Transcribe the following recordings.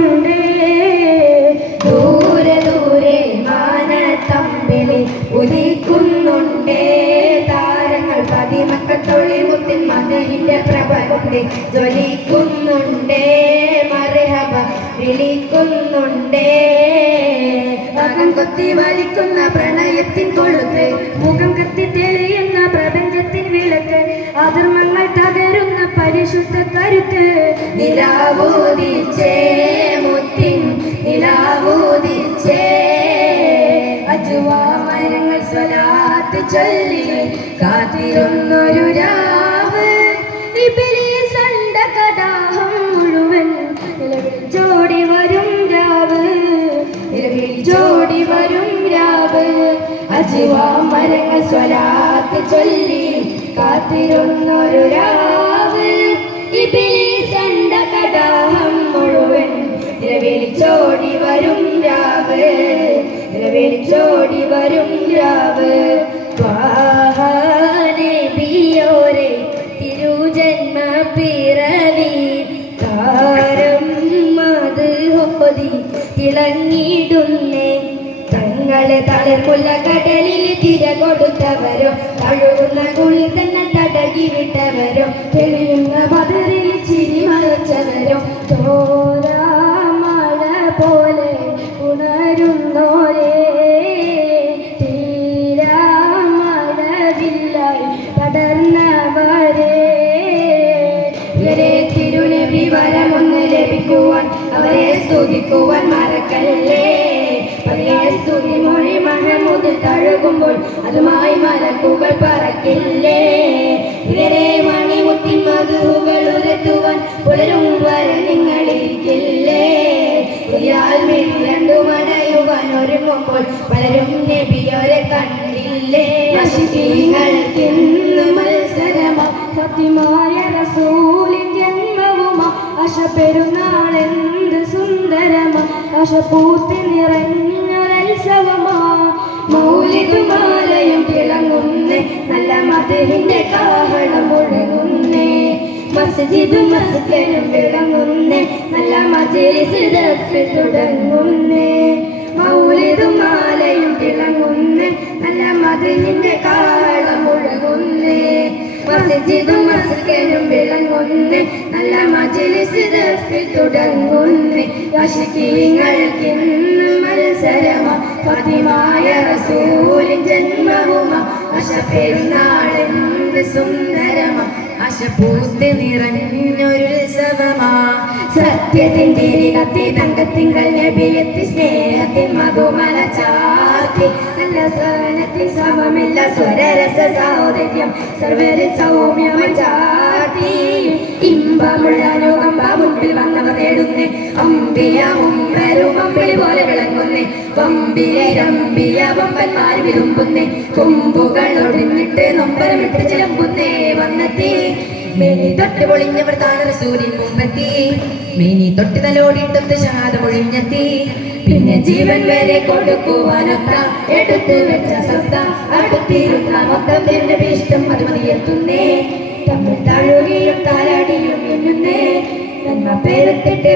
വിളിക്കുന്നുണ്ടേ ദൂരെ ദൂരെ മാനത്തമ്പിളി ഉദിക്കുന്നുണ്ടേ. താരങ്ങൾ പതിമക്കത്തൊഴി മുത്തിൻ മതഹിന്റെ പ്രഭ കൊണ്ട് ജ്വലിക്കുന്നുണ്ടേ. മരഹബ വിളിക്കുന്നുണ്ടേ. കൊളുത്ത് മുഖം കത്തി തെളിയുന്ന പ്രപഞ്ചത്തിൻ വിളക്ക് അധർമ്മങ്ങൾ തകരുന്ന പരിശുദ്ധ കരുത്ത് നിലാവോദിച്ചേ. ചൊല്ലി കാത്തിരുന്നൊരു രാവ്. ഇബിലീസ് കണ്ട കടാഹം മുഴുവൻ ജോടി വരും രാവ്. ജോടി വരും രാവ്. അജിവാ മരങ്ങൾ സ്വലാത്ത് ചൊല്ലി കാത്തിരുന്നൊരു രാവ്. ഇബിലീസ് കണ്ട കടാഹം മുഴുവൻ ചോടി വരും രാവ്. ചോടി വരും രാവ്. തങ്ങളെ തളിർമുല്ല കടലിൽ തിര കൊടുത്തവരോ തഴുകുന്ന കുളിൽ തന്നെ തടകി വിട്ടവരോ സ്തുതിക്കുവാൻ മറക്കല്ലേ? പതിയെ സ്തുതി മൊഴി മഹമുതിൽ തഴുകുമ്പോൾ അതുമായി മലക്കുകൾ പറക്കില്ലേ? ഇവരെ മണിമുത്തിൻ മധുകൾ ഉരത്തുവാൻ പുലരും വരെ നിങ്ങളിരിക്കില്ലേ? പുതിയാൽ മിഴി രണ്ടു മടയുവാൻ ഒരുങ്ങുമ്പോൾ പലരും നബിയോരെ കണ്ടില്ലേ? നശിക്കീങ്ങൾക്കിന്ന് മത്സരമാ. സത്യമായ റസൂലിൻ ജന്മവുമാ അശ പെരുന്നാളെന്ത് സുന്ദരമാ. അശ പൂത്തി നിറഞ്ഞൊരത്സവമാ മൗലികമാലയും തിളങ്ങുന്നേ. നല്ല മധുവിന്റെ കാഹളം മുഴങ്ങുന്നേ മസ്ജിദ് മസ്കനും വിളങ്ങുന്നേ നല്ല ദഫിൽ തുടങ്ങുന്നേ. മൗലികമാലയും മാലയും തിളങ്ങുന്നേ. നല്ല മധുവിന്റെ കാഹളം മുഴങ്ങുന്നേ മസ്ജിദും മസ്കനും വിളങ്ങുന്നു നല്ല മജിലിസ് ദഫിൽ തുടങ്ങുന്നു. യശിക്കീങ്ങൾക്കിന്നും മത്സരമാ. പതിമായ റസൂലിൻ ജന്മവുമാ. അശ പെരുന്നാളെന്ത് സുന്ദരമാ. അശ പൂത്ത് നിറഞ്ഞൊരുത്സവമാ സത്യത്തിന്റെ കത്തി തങ്കത്തിങ്കൾ നബിയെത്തി സ്നേഹത്തിൻ മധുമല ചാർത്തി. നല്ല സഹനത്തിൻ സമമില്ല സ്വരരസ സഹോദര്യം സർവരിൽ സൗമ്യമ ചാർത്തി. ഇമ്പമുള്ള അനുകമ്പ മുൻപിൽ വന്നവർ നേടുന്നേ അമ്പിയ ഉമ്മരും അമ്പിളി പോലെ വിളങ്ങുന്നേ. പമ്പിലെ രമ്പിയ പമ്പന്മാർ വിരുമ്പുന്നേ. കൊമ്പുകൾ ഒടിഞ്ഞിട്ട് നൊമ്പരമിട്ട് ചിലമ്പുന്നേ. വന്നെത്തി. മേനി തൊട്ട് പൊളിഞ്ഞവർ താണ സൂര്യൻ മുമ്പെത്തി. മേനി തൊട്ട് തലോടിട്ടൊത്ത് ശാദ പൊഴിഞ്ഞെത്തി പിന്നെ ജീവൻ വരെ കൊടുക്കുവാനൊത്ത എടുത്തു വെച്ച സ്വത്ത അടുത്തിരുന്ന മൊത്തം എന്റെ ഇഷ്ടം അത് മതിയെത്തുന്നേ തമ്മിൽ താഴുകയും താരാടിയും മിന്നുന്നേ നന്മ പേരത്തിട്ട്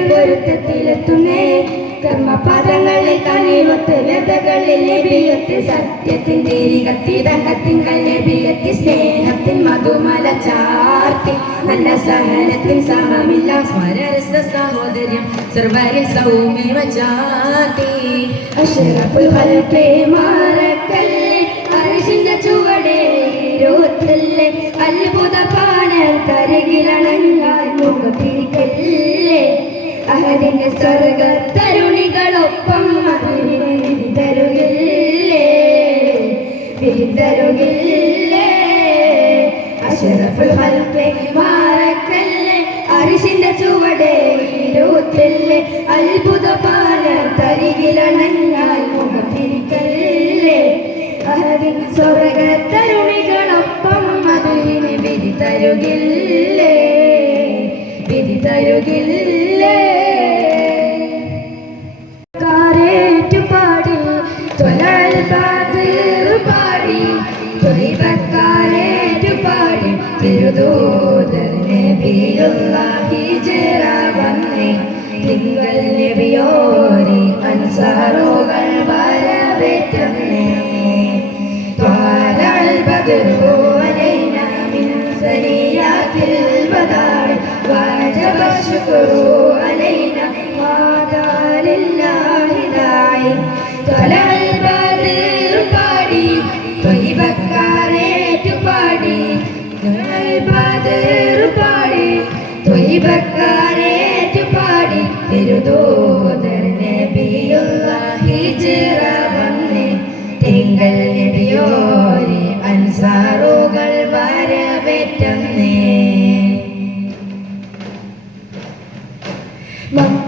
പൊരുത്തത്തിലെത്തുന്നേ കർമ്മപദങ്ങളിൽ കണിവത്ത് വ്യതകളിൽ ലഭിയത്ത് സത്യത്തിന്റെ കത്തി തങ്കത്തിങ്കൾ ലഭിയത്തി സ്നേഹത്തിൻ മധുമല ചാർത്തി. നല്ല സഹനത്തിൻ സമമില്ല സ്വരരസ സഹോദര്യം സർവരിൽ സൗമ്യവ ചാർത്തി. അഷറഫുൽ ഹൽക്കേ മാറക്കല്ലേ അരിശിന്റെ ചുവടേ ഇരുപത്തല്ലേ അത്ഭുത പാനൽ തരകിലണങ്ങാൻ മുഖത്തിരിക്കല്ലേ അഹദിന്റെ സ്വർഗ തരുണികളൊപ്പം അതിനെ വിധി തരുകില്ലേ വിധി തരുകില്ലേ അഷറഫുൽ ഹൽക്കെ മാറക്കല്ലേ? അരിശിന്റെ ചുവടെ ഇരുപത്തല്ലേ അത്ഭുത പാല തരികിലണങ്ങാൻ മുഖത്തിരിക്കല്ലേ അഹദിൻ സ്വർഗ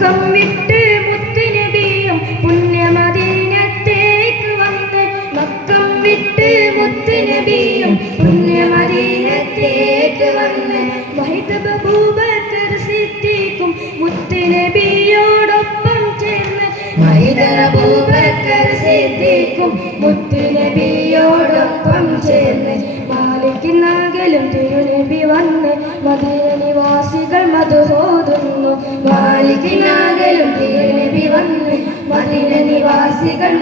മക്കം വിട്ട് മുത്തുനബിയും പുണ്യമദീനത്തേക്ക് വന്ന് മക്കം വിട്ട് മുത്തുനബിയും പുണ്യമദീനത്തേക്ക് വന്ന് ഭൂപക്കർ സിദ്ദീഖും മുത്തുനബിയോടൊപ്പം ചേർന്ന് ഭൂപക്കർ സിദ്ദീഖും മുത്തുനബിയോടൊപ്പം ചേർന്ന് മാലിക്കുന്നാകലും തിരുനബി വന്ന് മദീന നിവാസികൾ മധുഹോതുന്നു മാലിക്കിനാകലും തിരുനബി വന്ന് മദീന നിവാസികൾ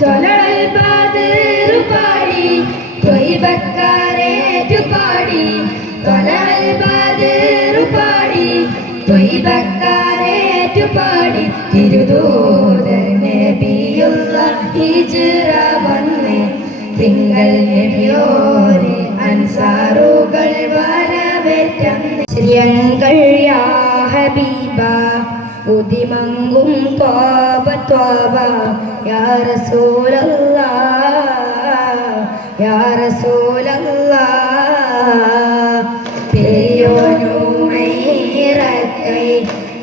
തൊലൽ ബാദർ പാടി ത്വയ്ബക്കാരേറ്റു പാടി ബാദർ പാടി ഹിജ്റ വന്നേ തിങ്കൾ നബിയോരെ അൻസാറുകൾ വരവേറ്റന്ന് ശ്രീയങ്കൾ യാ ഹബീബ ഉദിമങ്കും ത്വാബ യാ റസൂലല്ലാ യാ റസൂലല്ലാ. പെരിയോനുമൈറക്കൈ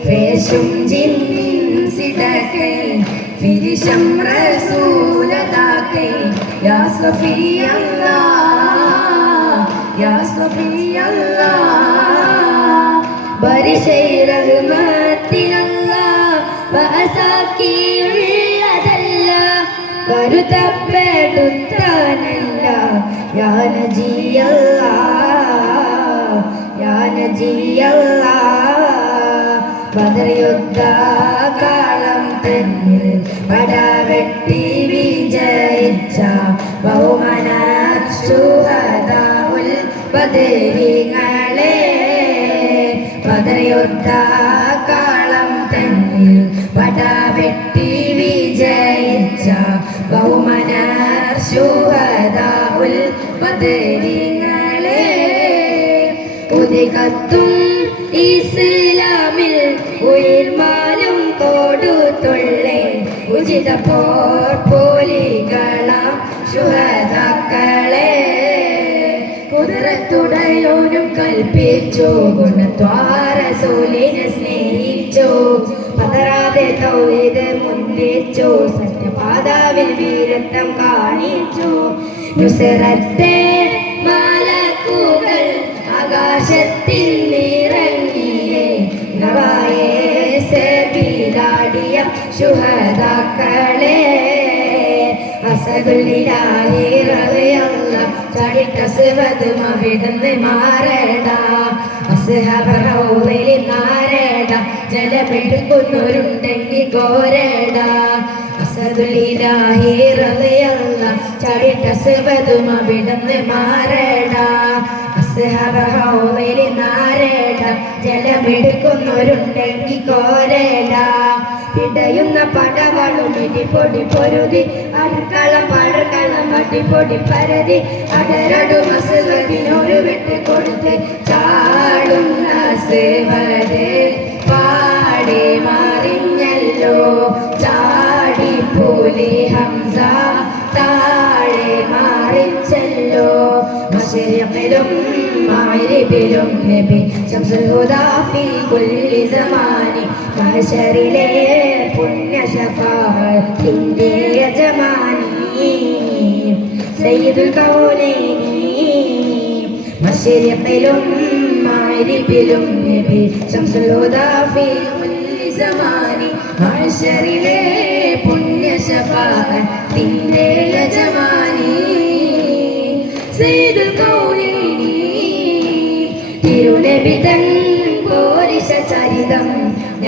ഫേഷും ജിന്നിൻ സിടക്കൈ ഫിരിശം റസൂലതാക്കൈ. യാ സഫിയല്ലാ. യാ സഫിയല്ലാ ബരിശൈ റഹ്മത്തിനല്ല ബഅസാക്കിയുള്ളതല്ല കരുതപ്പെടുത്താനല്ല യാ നജിയല്ല യാ നജിയല്ല ബദർയുദ്ധ കാലം തന്നിൽ പടവെട്ടി വിജയിച്ച ബഹുമന ബദരിങ്ങളെ ബദർയുദ്ധ കാളം തന്നിൽ പടവെട്ടി വിജയിച്ച ബഹുമന ശുഹദാവുൽ പതരിങ്ങളെ ഉദികത്തും ഇസ്ലാമിൽ ഉയർമാലും കൊടുത്തുള്ളേ ഉചിത പോർപ്പോലികളാം ശുഹതാക്കളെ കുതിരത്തുടയോനും കൽപ്പിച്ചു. ഗുണദ്വാരസൂലിനെ സ്നേഹിച്ചു. പതരാതെ തൗഹീദ് മുന്തിച്ചു സത്യപാതാവിൽ വീരത്വം കാണിച്ചു. നുസറത്തെ ആകാശത്തിൽ നിറങ്ങിയേ. നവായേ സബീലാടിയ ശുഹദാക്കളെ റളിയല്ല ചടിട്ട സിവതും അവിടുന്ന് മാറേട അസ്ഹബറൗലിൽ നാരേട ജലമെടുക്കുന്നവരുണ്ടെങ്കിൽ കോരേട അസദുലിലാഹി റളിയല്ല ചടിട്ട സിവതും അവിടുന്ന് മാറേട അസ്ഹബറൗലിൽ നാരേട ജലമെടുക്കുന്നവരുണ്ടെങ്കിൽ കോരേട പിടയുന്ന പടവളും ഇടിപൊടി പൊരുതി. അടുക്കളം പഴക്കളം അടിപൊടി പരതി. അടരടു ഒരു വിട്ട് കൊടുത്ത് ചാടുന്ന സേവരെ പാടി മാറിഞ്ഞല്ലോ ചാടി പൂലി ഹംസ. താഴെ മാറിച്ചല്ലോ. മശരിയത്തിലും മാരിബിലും നബി. ശംസുൽ ഹുദാ ഫീ കുല്ലി സമാനി മഹശറിലെ പുണ്യ ശഫാഅത്തിന്റെ യജമാനി സയ്യിദുൽ കൗനൈനി മശരിയത്തിലും മാരിബിലും നബി ശംസുൽ ഹുദാ ഫീ കുല്ലി സമാനി മഹശറിലെ പുണ്യ ശഫാഅത്തിന്റെ യജമാനി സയ്യിദുൽ കൗനൈനി തിരുനബി ഞാൻ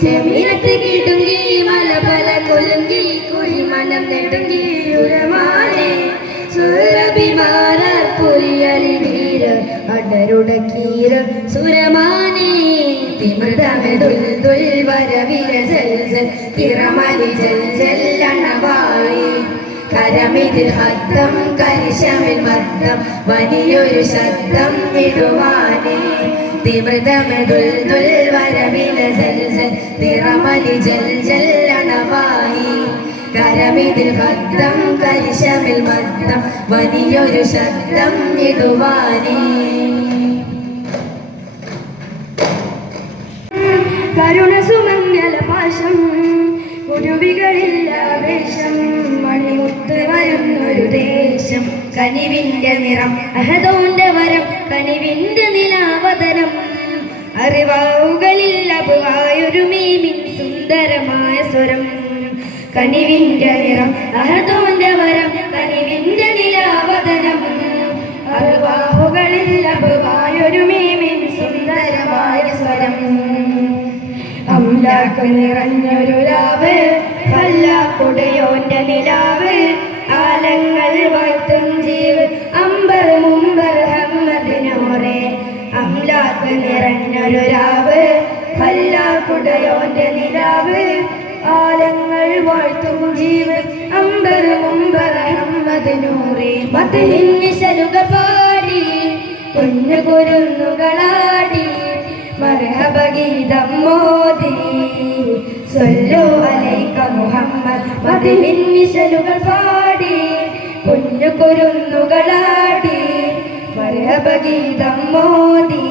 ചെമീനത്ത് കിടുങ്ങി മല പല കൊലുങ്കി കുഴി മനം നെടുങ്ങി ഉരമാനേ സുരഭിമാന പുലിയലി വീര അടരുടക്കീര സുരമാനേ തിമൃതമെ ദുൽ വരവിര ജൽ ജൽ തിറമലി ജൽ ജല്ലണവായി കരമിതിൽ ഹത്തം കരിശമിൽ മത്തം വലിയൊരു ശബ്ദം വിടുവാനേ തിമൃതമതുൽ ദുൽ വരവില ജൽ ജൽ തിറമലി ജൽ ജല്ലണവായി കരമിതിൽ വലിയൊരു ശബ്ദം വിടുവാനേ കരുണ സുമംഗല പാശം കുരുവികളില്ല വേഷം വരുന്നൊരു ദേശം. കനിവിന്റെ നിറം അഹദോന്റെ വരം കനിവിന്റെ നിലാവതനം. അറിവാവുകളിൽ അപുവായൊരു മീമിൻ സുന്ദരമായ സ്വരം. കനിവിന്റെ നിറം അഹദോന്റെ വരം കനിവിന്റെ നിലാവതനം. അറിവാഹുകളിൽ അപുവായൊരു മീമിൻ സുന്ദരമായ സ്വരം. അമ്ലാക്ക് നിറഞ്ഞൊരു ഹമ്മദിനോറെ മതിലിൻ വിശലുകൾ പാടി കുഞ്ഞു കുരുന്നുകളാടി മർഹബ ഗീതം മോദി. സൊല്ലു അലൈക മുഹമ്മദ് മതിലിൻ വിശലുകൾ പാടി കുഞ്ഞു കുരുന്നുകളാടി മർഹബ ഗീതം മോദി.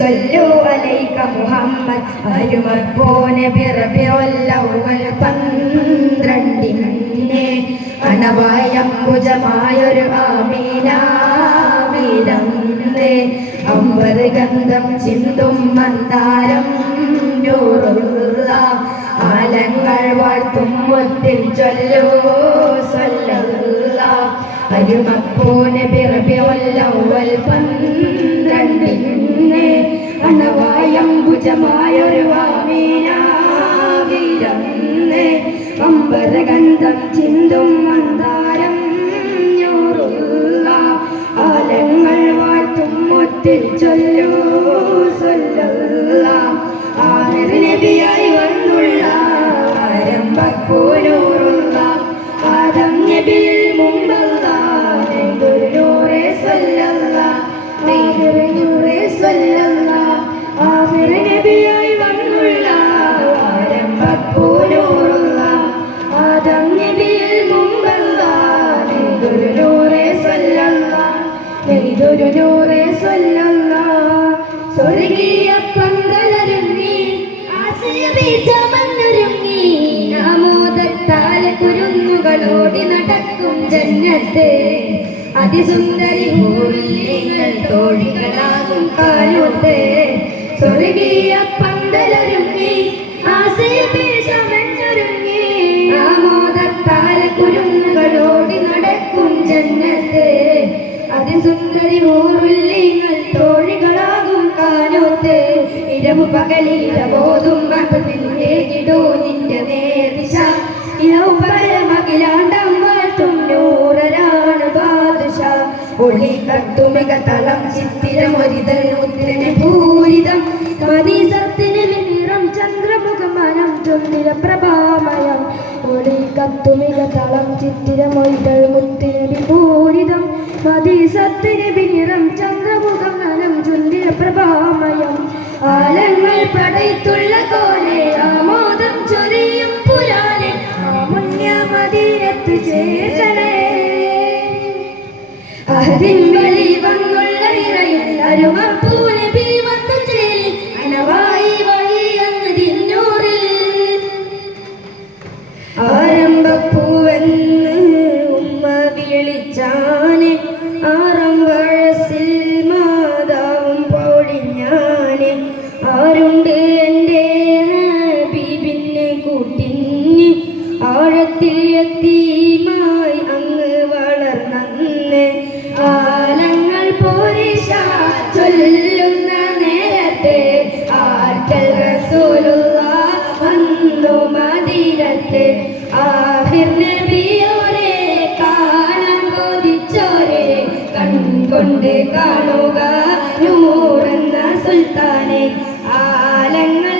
സൊല്ലു അലൈക മുഹമ്മദ് അരുമപ്പോനെ പിറബിയൊല്ലവൽ പന്ത്രണ്ടിനെ അണവായംബുജമായൊരു ആമീനാവിലേ അമ്പത് ഗന്ധം ചിന്തും മന്ദാരം ആലങ്ങൾ വാഴ്ത്തും മുത്തിൽ ചൊല്ലൂ സൊല്ല അരുമപ്പോനെ പിറബിയൊല്ലവൽ പന്ത്രണ്ടിനെ അണവായംബുജമായൊരു ആമീനാവിലേ അമ്പത് ഗന്ധം ചിന്തും മന്ദാരം ഞൂറുള്ള ആലങ്ങൾ വാഴ്ത്തും മുത്തിൽ ചൊല്ലൂ സ്വർഗീയ പന്തലരുങ്ങി ആശയബീജമന്നൊരുങ്ങി ആമോദത്താൽ കുരുന്നുകളോടി നടക്കും ജന്നത്ത്. അതിസുന്ദരി ഹൂറില്യങ്ങൾ തോഴികളാകും കാലത്ത്. സ്വർഗീയ പന്തലൊരുങ്ങി ആശയബീജമന്നൊരുങ്ങി ആമോദത്താൽ കുരുന്നുകളോടി നടക്കും ജന്നത്ത്. അതിസുന്ദരി ഊറുല്ലിങ്ങൾ തോഴികളാകും കാലോത്ത്. ഇരവു പകലിൽ ബോധും കിടൂ നിന്റെ നേർദിശ. ഇരവു പരമകിലാണ്ടം വാഴ്ത്തും നൂറരാണ് ബാദുഷ ഒളി കത്തുമിക തളം ചിത്തിരമൊരിതൽ മുദ്രനെ പൂരിതം. മതീസത്തിന് വിനിറം ചന്ദ്രമുഖമനം ചൊന്നിര പ്രഭാമയം ഒളി കത്തുമിക തളം ചിത്തിരമൊരിതൽ മുത്തിന് വിപൂരിതം മതിസത്തിന് വിനിറം ചന്ദ്രമുഖം നനം ചുന്തിര പ്രഭാമയം. ആലങ്ങൾ പടയത്തുള്ള കോലെ ആമോദം ചൊരിയും പുരാനെ ആമുണ്യ മദീനത്ത് ചേർക്കണേ അഹദിൻ জানে കൺകൊണ്ട് കാണുക. നൂറെന്ന സുൽത്താനെ ആലങ്ങൾ